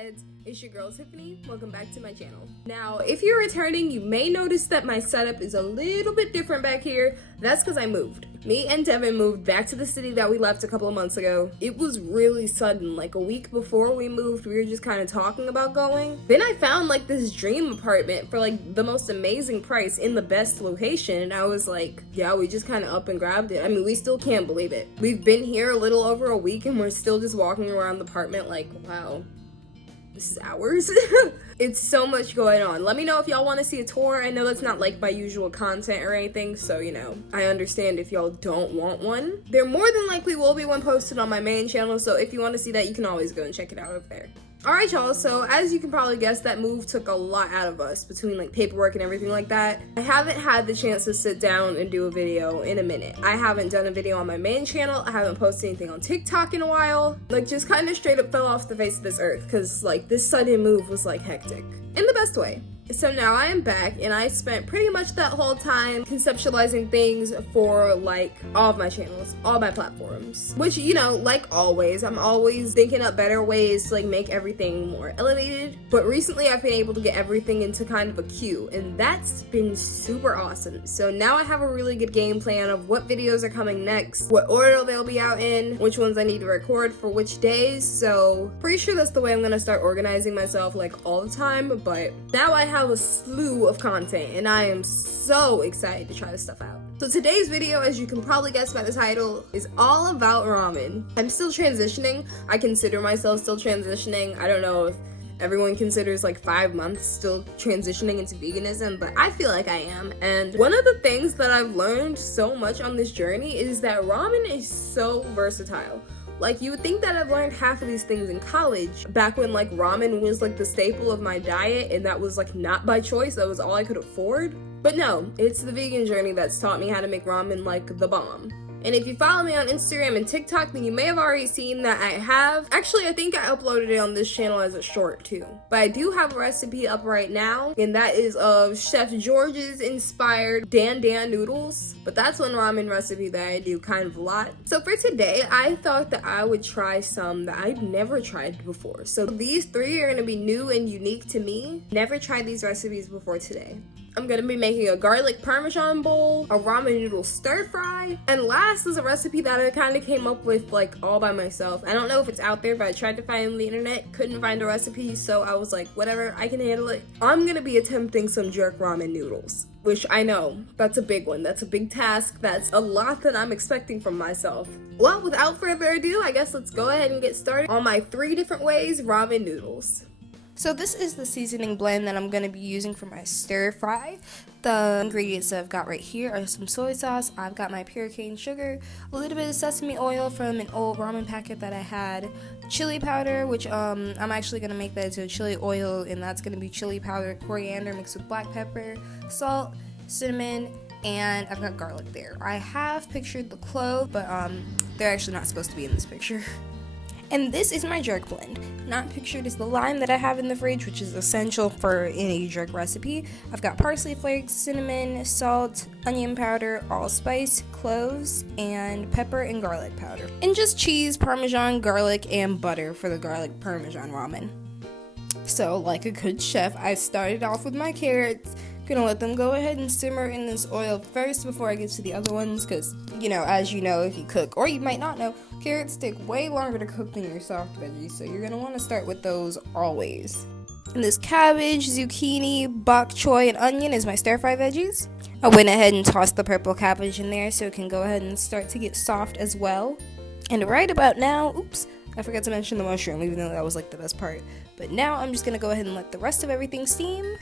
heads, it's your girl Tiffany. Welcome back to my channel. Now, if you're returning, you may notice that my setup is a little bit different back here. That's because I moved. Me and Devin moved back to the city that we left a couple of months ago. It was really sudden. Like a week before we moved, we were just kind of talking about going. Then I found like this dream apartment for like the most amazing price in the best location. And I was like, yeah, we just kind of up and grabbed it. I mean, we still can't believe it. We've been here a little over a week and we're still just walking around the apartment like, wow, this is ours. It's so much going on. Let me know if y'all want to see a tour. I know that's not like my usual content or anything, so you know, I understand if y'all don't want one. There more than likely will be one posted on my main channel, so if you want to see that, you can always go and check it out over there. Alright y'all, so as you can probably guess, that move took a lot out of us between like paperwork and everything like that. I haven't had the chance to sit down and do a video in a minute. I haven't done a video on my main channel. I haven't posted anything on TikTok in a while. Like just kind of straight up fell off the face of this earth because like this sudden move was like hectic. In the best way. So now I am back and I spent pretty much that whole time conceptualizing things for like all of my channels, all my platforms. Which, you know, like always, I'm always thinking up better ways to like make everything more elevated. But recently I've been able to get everything into kind of a queue and that's been super awesome. So now I have a really good game plan of what videos are coming next, what order they'll be out in, which ones I need to record for which days. So pretty sure that's the way I'm gonna start organizing myself like all the time. But now I have a slew of content and I am so excited to try this stuff out. So today's video, as you can probably guess by the title, is all about ramen. I'm still transitioning. I consider myself still transitioning. I don't know if everyone considers like 5 months still transitioning into veganism, but I feel like I am. And one of the things that I've learned so much on this journey is that ramen is so versatile. Like, you would think that I've learned half of these things in college, back when, like, ramen was, like, the staple of my diet, and that was, like, not by choice, that was all I could afford. But no, it's the vegan journey that's taught me how to make ramen, like, the bomb. And if you follow me on Instagram and TikTok, then you may have already seen that I have. Actually, I think I uploaded it on this channel as a short too. But I do have a recipe up right now, and that is of Chef George's inspired Dan noodles. But that's one ramen recipe that I do kind of a lot. So for today, I thought that I would try some that I've never tried before. So these 3 are gonna be new and unique to me. Never tried these recipes before today. I'm gonna be making a garlic Parmesan bowl, a ramen noodle stir fry, and last is a recipe that I kind of came up with like all by myself. I don't know if it's out there, but I tried to find it on the internet, couldn't find a recipe, so I was like, whatever, I can handle it. I'm gonna be attempting some jerk ramen noodles, which I know, that's a big one. That's a big task. That's a lot that I'm expecting from myself. Well, without further ado, I guess let's go ahead and get started on my 3 different ways ramen noodles. So this is the seasoning blend that I'm going to be using for my stir fry. The ingredients that I've got right here are some soy sauce, I've got my pure cane sugar, a little bit of sesame oil from an old ramen packet that I had, chili powder, which I'm actually going to make that into a chili oil, and that's going to be chili powder, coriander mixed with black pepper, salt, cinnamon, and I've got garlic there. I have pictured the clove, but they're actually not supposed to be in this picture. And this is my jerk blend. Not pictured is the lime that I have in the fridge, which is essential for any jerk recipe. I've got parsley flakes, cinnamon, salt, onion powder, allspice, cloves, and pepper and garlic powder. And just cheese, Parmesan, garlic, and butter for the garlic Parmesan ramen. So, like a good chef, I started off with my carrots. Gonna let them go ahead and simmer in this oil first before I get to the other ones, because, you know, as you know, if you cook, or you might not know, carrots take way longer to cook than your soft veggies, so you're gonna want to start with those always. And this cabbage, zucchini, bok choy, and onion is my stir-fry veggies. I went ahead and tossed the purple cabbage in there so it can go ahead and start to get soft as well. And right about now, oops, I forgot to mention the mushroom, even though that was like the best part. But now I'm just gonna go ahead and let the rest of everything steam.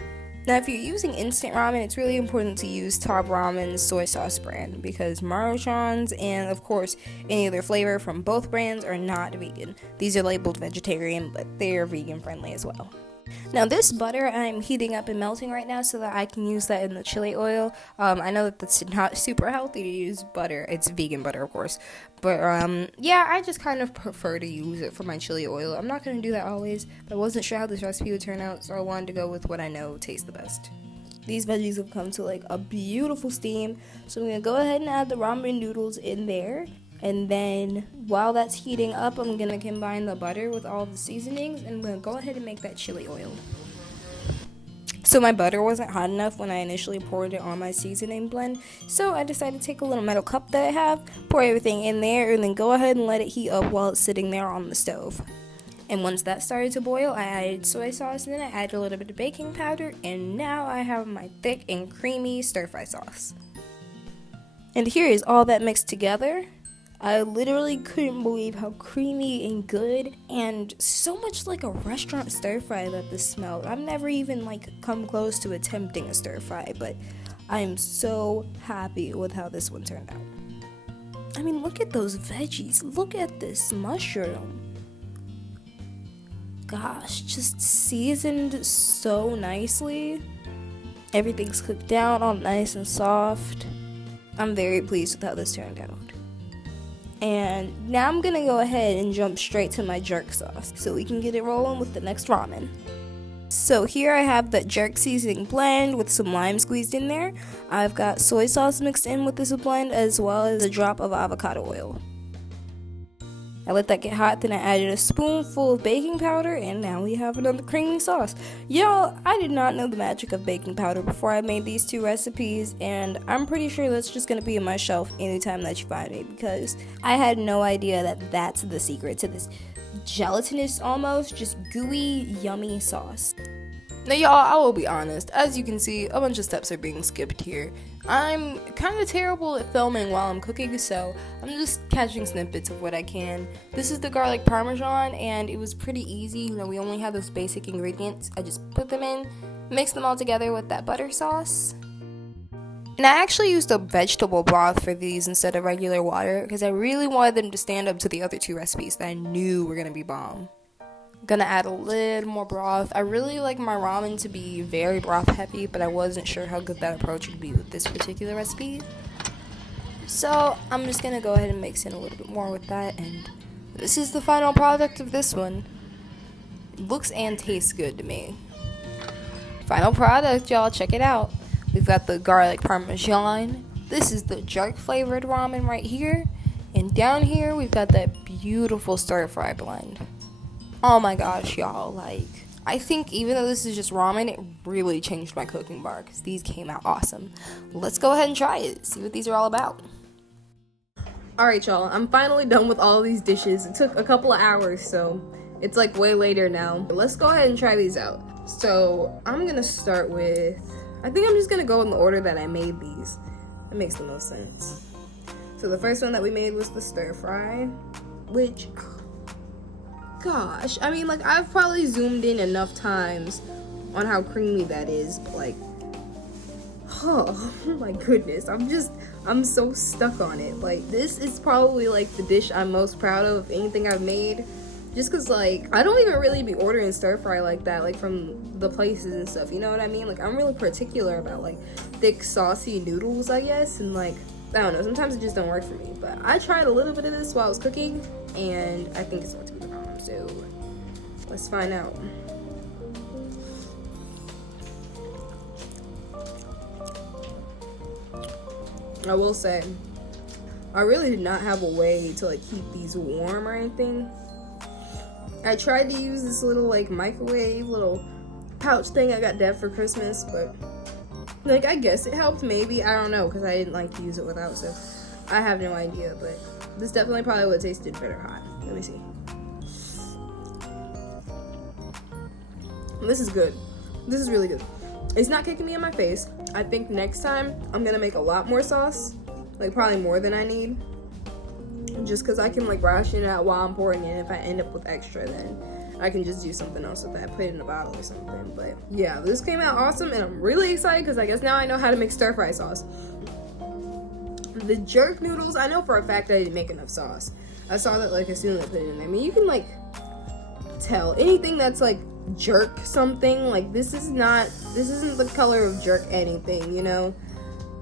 Now, if you're using instant ramen, it's really important to use Top Ramen's soy sauce brand, because Maruchan's and, of course, any other flavor from both brands are not vegan. These are labeled vegetarian, but they're vegan friendly as well. Now, this butter I'm heating up and melting right now so that I can use that in the chili oil. I know that that's not super healthy to use butter. It's vegan butter, of course. But, yeah, I just kind of prefer to use it for my chili oil. I'm not going to do that always, but I wasn't sure how this recipe would turn out, so I wanted to go with what I know tastes the best. These veggies have come to, like, a beautiful steam, so I'm going to go ahead and add the ramen noodles in there. And then while that's heating up, I'm gonna combine the butter with all the seasonings, and I'm gonna go ahead and make that chili oil. So my butter wasn't hot enough when I initially poured it on my seasoning blend, so I decided to take a little metal cup that I have, pour everything in there, and then go ahead and let it heat up while it's sitting there on the stove. And once that started to boil, I added soy sauce, and then I added a little bit of baking powder, and now I have my thick and creamy stir-fry sauce. And here is all that mixed together. I literally couldn't believe how creamy and good and so much like a restaurant stir fry that this smelled. I've never even come close to attempting a stir fry, but I am so happy with how this one turned out. I mean, look at those veggies. Look at this mushroom. Gosh, just seasoned so nicely. Everything's cooked down all nice and soft. I'm very pleased with how this turned out. And now I'm gonna go ahead and jump straight to my jerk sauce so we can get it rolling with the next ramen. So here I have the jerk seasoning blend with some lime squeezed in there. I've got soy sauce mixed in with this blend as well as a drop of avocado oil. I let that get hot, then I added a spoonful of baking powder, and now we have another creamy sauce. Y'all, I did not know the magic of baking powder before I made these two recipes, and I'm pretty sure that's just going to be in my shelf anytime that you find it, because I had no idea that that's the secret to this gelatinous, almost just gooey, yummy sauce. Now y'all, I will be honest, as you can see, a bunch of steps are being skipped here. I'm kind of terrible at filming while I'm cooking, so I'm just catching snippets of what I can. This is the garlic Parmesan, and it was pretty easy. We only had those basic ingredients. I just put them in, mixed them all together with that butter sauce. And I actually used a vegetable broth for these instead of regular water, because I really wanted them to stand up to the other two recipes that I knew were going to be bomb. Gonna add a little more broth. I really like my ramen to be very broth heavy, but I wasn't sure how good that approach would be with this particular recipe. So I'm just gonna go ahead and mix in a little bit more with that, and this is the final product of this one. It looks and tastes good to me. Final product, y'all, check it out. We've got the garlic Parmesan. This is the jerk flavored ramen right here, and down here we've got that beautiful stir fry blend. Oh my gosh, y'all, I think even though this is just ramen, it really changed my cooking bar, because these came out awesome. Let's go ahead and try it, see what these are all about. Alright, y'all, I'm finally done with all these dishes. It took a couple of hours, so it's way later now. Let's go ahead and try these out. So, I'm gonna start with, I think I'm just gonna go in the order that I made these. That makes the most sense. So the first one that we made was the stir fry, which, gosh, I mean, I've probably zoomed in enough times on how creamy that is, but oh my goodness, I'm so stuck on it. This is probably the dish I'm most proud of anything I've made, just because I don't even really be ordering stir fry like that, from the places and stuff, you know what I mean? I'm really particular about thick saucy noodles, I guess, and I don't know, sometimes it just don't work for me, but I tried a little bit of this while I was cooking, and I think it's going to be the bomb. So let's find out. I will say, I really did not have a way to keep these warm or anything. I tried to use this little microwave little pouch thing I got Dev for Christmas, but I guess it helped, maybe, I don't know, because I didn't like to use it without, so I have no idea, but this definitely probably would have tasted better hot. Let me see. This is good. This is really good. It's not kicking me in my face. I think next time I'm gonna make a lot more sauce, probably more than I need, just because I can ration it out while I'm pouring it. If I end up with extra, then I can just do something else with that, put it in a bottle or something. But yeah, this came out awesome, and I'm really excited because I guess now I know how to make stir fry sauce. The jerk noodles, I know for a fact I didn't make enough sauce. I saw that as soon as I put it in there. I mean, you can tell anything that's jerk something, this isn't the color of jerk anything, you know?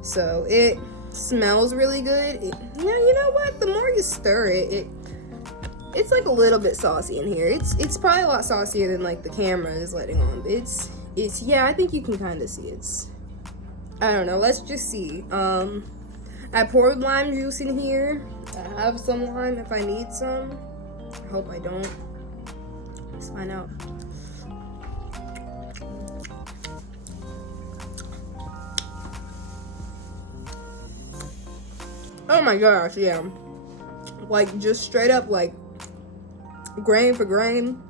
So it smells really good. You know what? The more you stir it, it's a little bit saucy in here. It's probably a lot saucier than the camera is letting on. It's yeah, I think you can kind of see it's, I don't know, let's just see. I poured lime juice in here. I have some lime if I need some. I hope I don't. Let's find out. Oh my gosh, yeah. Like, just straight up, like, grain for grain.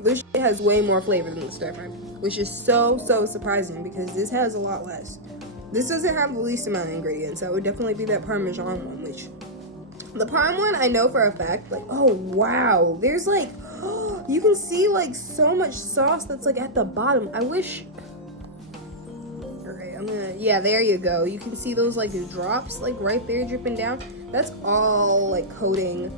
This shit has way more flavor than the stir fry, which is so surprising because this has a lot less. This doesn't have the least amount of ingredients. That would definitely be that Parmesan one, which the Parm one I know for a fact, like, oh wow, there's like, you can see like so much sauce that's like at the bottom. I wish, okay, I'm gonna, yeah, there you go. You can see those like drops like right there dripping down. That's all like coating.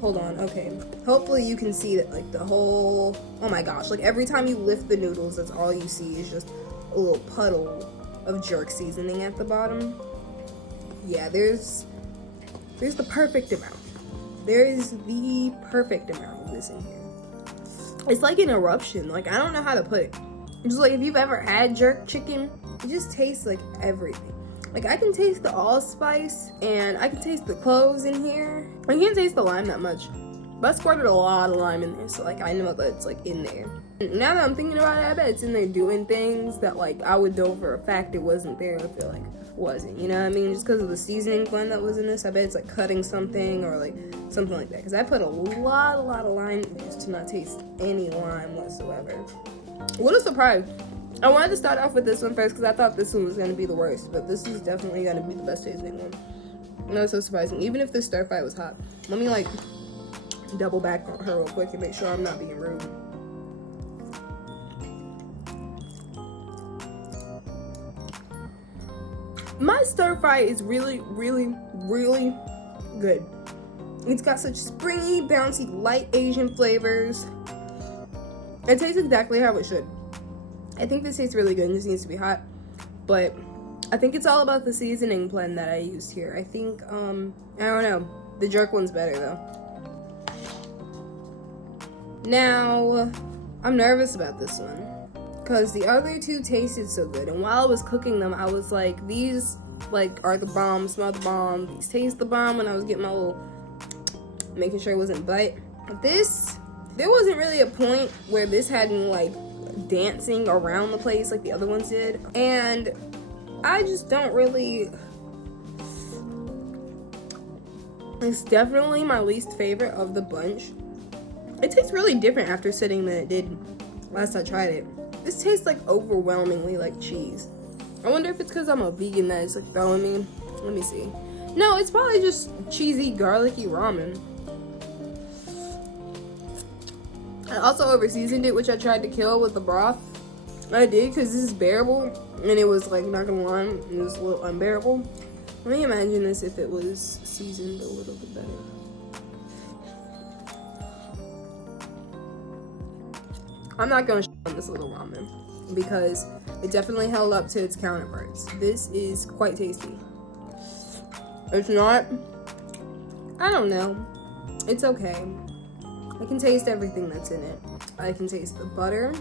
Hold on, okay. Hopefully you can see that like the whole, oh my gosh, like every time you lift the noodles, that's all you see is just a little puddle of jerk seasoning at the bottom. Yeah, there's the perfect amount. There is the perfect amount of this in here. It's like an eruption. Like, I don't know how to put it. Just like if you've ever had jerk chicken, it just tastes like everything. Like, I can taste the allspice and I can taste the cloves in here. I can't taste the lime that much, but I squirted a lot of lime in there, so like I know that it's like in there. Now that I'm thinking about it, I bet it's in there doing things that like I would know for a fact it wasn't there. I feel like wasn't, you know what I mean? Just because of the seasoning blend that was in this, I bet it's like cutting something or like something like that. Because I put a lot of lime just to not taste any lime whatsoever. What a surprise! I wanted to start off with this one first because I thought this one was going to be the worst, but this is definitely going to be the best tasting one. No, it's so surprising. Even if this stir fry was hot. Let me like double back on her real quick and make sure I'm not being rude. My stir fry is really good. It's got such springy, bouncy, light Asian flavors. It tastes exactly how it should. I think this tastes really good. It just needs to be hot. But I think it's all about the seasoning blend that I used here. I think, I don't know. The jerk one's better though. Now, I'm nervous about this one because the other two tasted so good. And while I was cooking them, I was like, these like are the bomb, smell the bomb. These taste the bomb when I was getting my little, making sure it wasn't bite. But this, there wasn't really a point where this had me like dancing around the place like the other ones did, and I just don't really, it's definitely my least favorite of the bunch. It tastes really different after sitting than it did last I tried it. This tastes like overwhelmingly like cheese. I wonder if it's because I'm a vegan that it's like throwing me. Let me see. No, it's probably just cheesy garlicky ramen. I also over-seasoned it, which I tried to kill with the broth. I did because this is bearable, and it was like, not gonna lie, it was a little unbearable. Let me imagine this if it was seasoned a little bit better. I'm not gonna on this little ramen because it definitely held up to its counterparts. This is quite tasty. It's not, I don't know, it's okay. I can taste everything that's in it. I can taste the butter.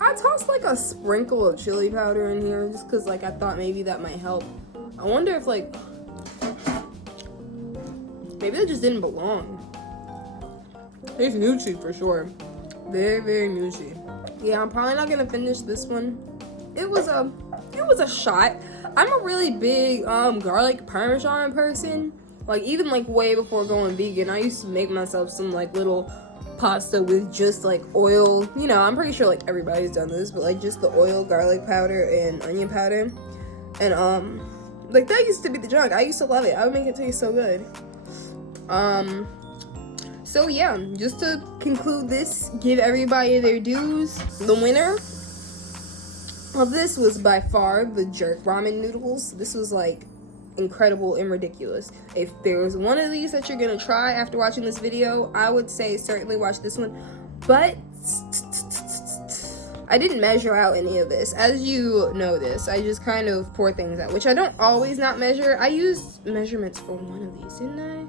I tossed like a sprinkle of chili powder in here just because like I thought maybe that might help. I wonder if like, maybe it just didn't belong. It's newsy for sure. Very newsy. Yeah, I'm probably not gonna finish this one. It was a shot. I'm a really big garlic Parmesan person. Like, even like way before going vegan, I used to make myself some like little pasta with just like oil. You know, I'm pretty sure like everybody's done this, but like just the oil, garlic powder, and onion powder. And like that used to be the junk. I used to love it. I would make it taste so good. So yeah, just to conclude this, give everybody their dues. The winner of this was by far the jerk ramen noodles. This was like incredible and ridiculous. If there's one of these that you're gonna try after watching this video, I would say certainly watch this one. But I didn't measure out any of this. As you notice, I just kind of pour things out, which I don't always not measure. I used measurements for one of these, didn't I?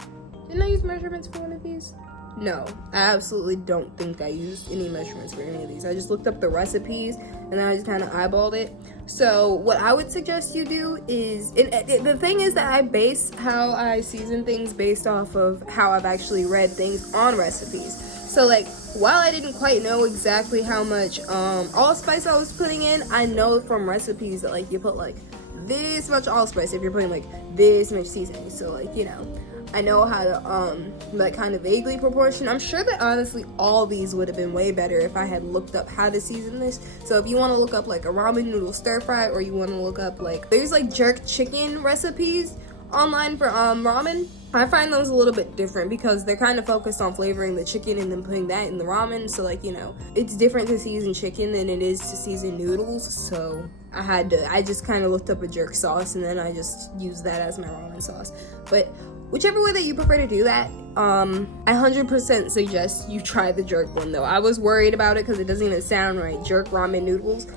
Didn't I use measurements for one of these? No, I absolutely don't think I used any measurements for any of these. I just looked up the recipes and then I just kind of eyeballed it. So what I would suggest you do is, the thing is that I base how I season things based off of how I've actually read things on recipes. So like, while I didn't quite know exactly how much allspice I was putting in, I know from recipes that like you put like this much allspice if you're putting like this much seasoning. So like, you know, I know how to like kind of vaguely proportion. I'm sure that honestly all these would have been way better if I had looked up how to season this. So if you want to look up like a ramen noodle stir fry, or you want to look up like, there's like jerk chicken recipes online for ramen. I find those a little bit different because they're kind of focused on flavoring the chicken and then putting that in the ramen. So like, you know, it's different to season chicken than it is to season noodles. So I just kind of looked up a jerk sauce and then I just used that as my ramen sauce. But whichever way that you prefer to do that, I 100% suggest you try the jerk one though. I was worried about it because it doesn't even sound right. Jerk ramen noodles.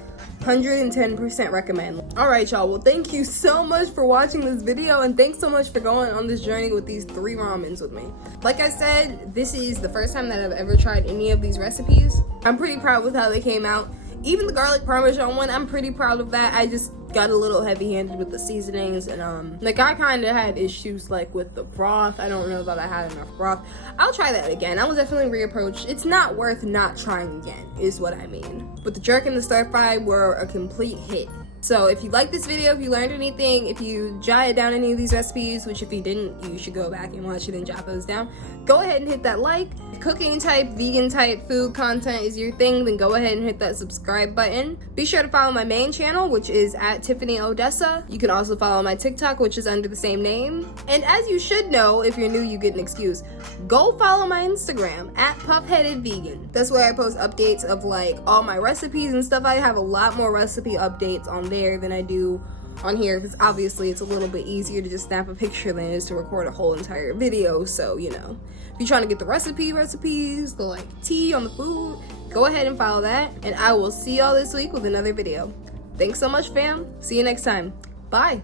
110% recommend. All right, y'all. Well, thank you so much for watching this video, and thanks so much for going on this journey with these 3 ramens with me. Like I said, this is the first time that I've ever tried any of these recipes. I'm pretty proud with how they came out. Even the garlic parmesan one, I'm pretty proud of that. I just got a little heavy-handed with the seasonings, and like I kind of had issues like with the broth. I don't know that I had enough broth. I'll try that again. I will definitely reapproach. It's not worth not trying again, is what I mean. But the jerk and the stir fry were a complete hit. So if you like this video, if you learned anything, if you jotted down any of these recipes, which if you didn't, you should go back and watch it and jot those down, go ahead and hit that like. If cooking type, vegan type food content is your thing, then go ahead and hit that subscribe button. Be sure to follow my main channel, which is at Tiffany Odessa. You can also follow my TikTok, which is under the same name. And as you should know, if you're new, you get an excuse. Go follow my Instagram at puffheadedvegan. That's where I post updates of like all my recipes and stuff. I have a lot more recipe updates on there than I do on here, because obviously it's a little bit easier to just snap a picture than it is to record a whole entire video. So, you know, if you're trying to get the recipes, the like tea on the food, go ahead and follow that, and I will see y'all this week with another video. Thanks so much, fam. See you next time. Bye.